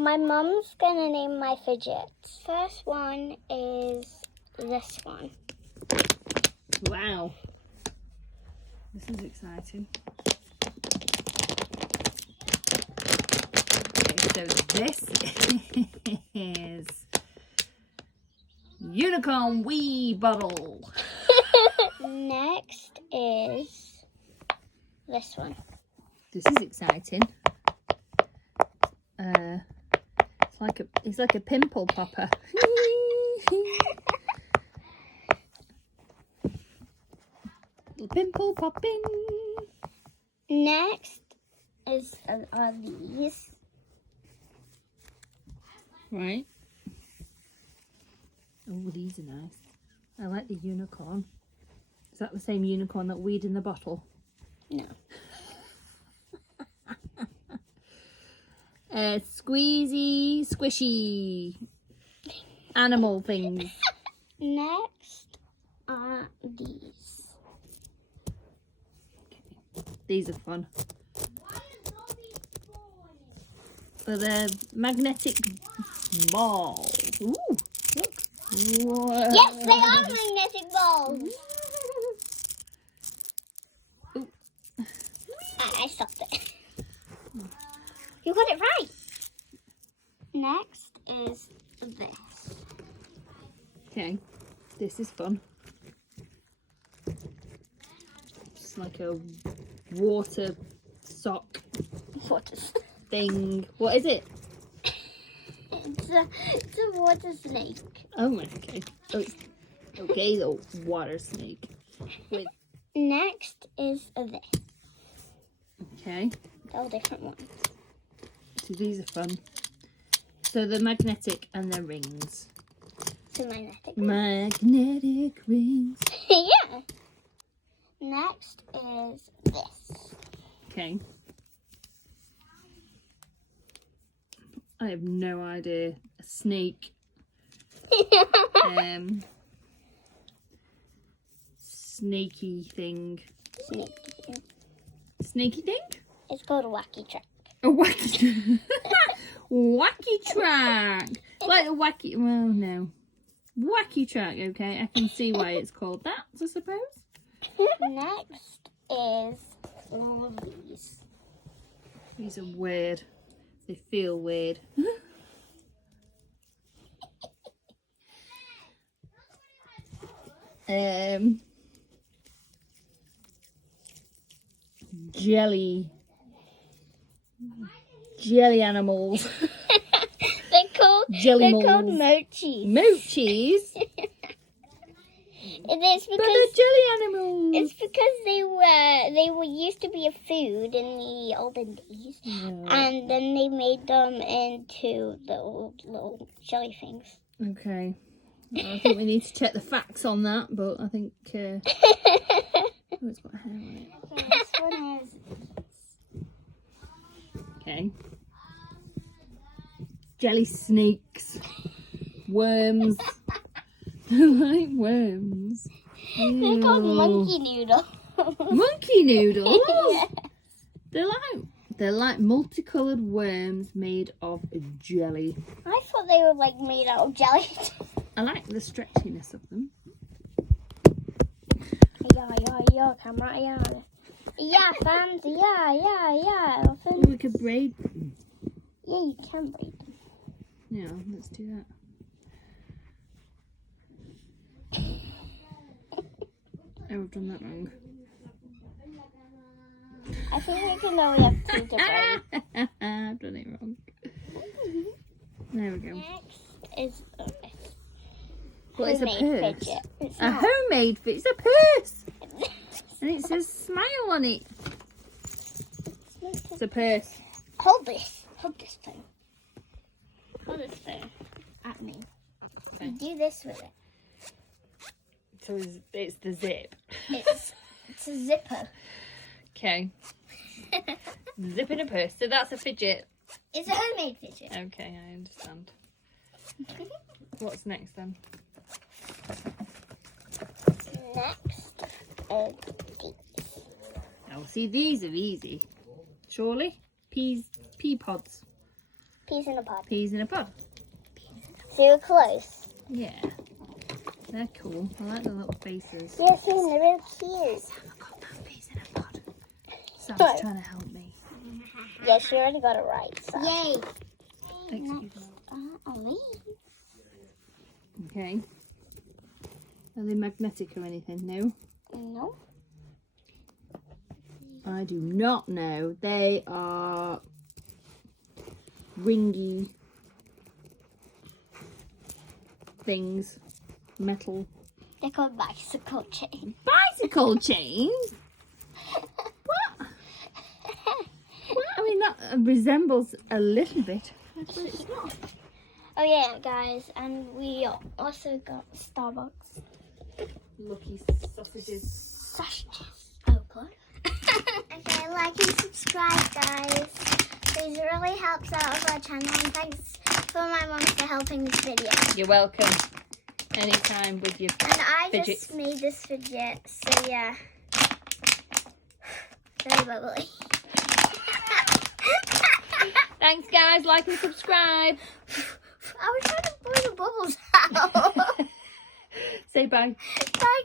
My mum's gonna name my fidgets. First one is this one. Wow. This is exciting. Okay, so this is Unicorn Wee Bottle. Next is this one. This is exciting. It's like a pimple popper. Pimple popping. Next are these. Right. Oh, these are nice. I like the unicorn. Is that the same unicorn that weed in the bottle? No. Squeezy, squishy animal things. Next are these. These are fun. For the magnetic balls. Ooh, look. Whoa. Yes, they are magnetic balls. Ooh. I stopped it. You got it right. Next is this. Okay, this is fun. It's like a water sock thing. What is it? It's a water snake. Oh, okay. Oh, okay, the water snake. With Next is this. okay. They're all different ones. So these are fun. So they're magnetic and they're rings. So magnetic. Magnetic rings. Yeah. Next is this. Okay. I have no idea. A snake. Snaky thing. Snake. Snaky thing? It's called a wacky track. A wacky wacky track. Like a wacky, well, no. Wacky track, okay. I can see why it's called that, I suppose. Next is all of these. These are weird. They feel weird. Jelly animals. They're called mochis. Mochis? It's But because they're jelly animals. it's because they were used to be a food in the olden days, and then they made them into the old little jelly things. Okay. Well, I think we need to check the facts on that, but I think oh, it's got hair on it. Okay, this one is Okay. Jelly snakes. Worms. They're like worms. they're called Ew. monkey noodles. Monkey noodles? Yes. They're like multicoloured worms made of jelly. I thought they were like made out of jelly. I like the stretchiness of them. Yeah, camera, yeah. Yeah, fans, yeah. Elephants. We could braid them. Yeah, you can braid them. Yeah, let's do that. Oh, we've done that wrong. I think we can only have two to braid. I've done it wrong. There we go. Next is this. What is a Homemade purse? fidget. It's A not. homemade fidget. It's a purse. And it says smile on it. It's a purse. Hold this thing. Hold this thing at me. Okay. You do this with it. So it's the zip. It's a zipper. Okay. Zip in a purse. So that's a fidget. It's a homemade fidget. Okay, I understand. What's next then? Next are these. Oh, see, these are easy. Surely? Pea pods. Peas in a pod. Peas in a pod. So you're close. Yeah. They're cool. I like the little faces. You're seeing they're real cute. I've got those peas in a pod. Sam's trying to help me. Yeah, she already got it right. So. Yay. Excuse me. Okay. Are they magnetic or anything? No? No. I do not know. They are ringy things. Metal. They're called bicycle chains. Bicycle chains? What? What? I mean, that resembles a little bit, but it's not. Oh yeah, guys, and we also got Starbucks. Lucky sausages. Sausages. Oh, good. Okay, like and subscribe, guys. This really helps out with our channel, and thanks for my mum for helping this video. You're welcome. Anytime with your And I Fidgets. just made this fidget, so yeah. Very bubbly. Thanks, guys. Like and subscribe. I was trying to blow the bubbles out. Say bye. Bye.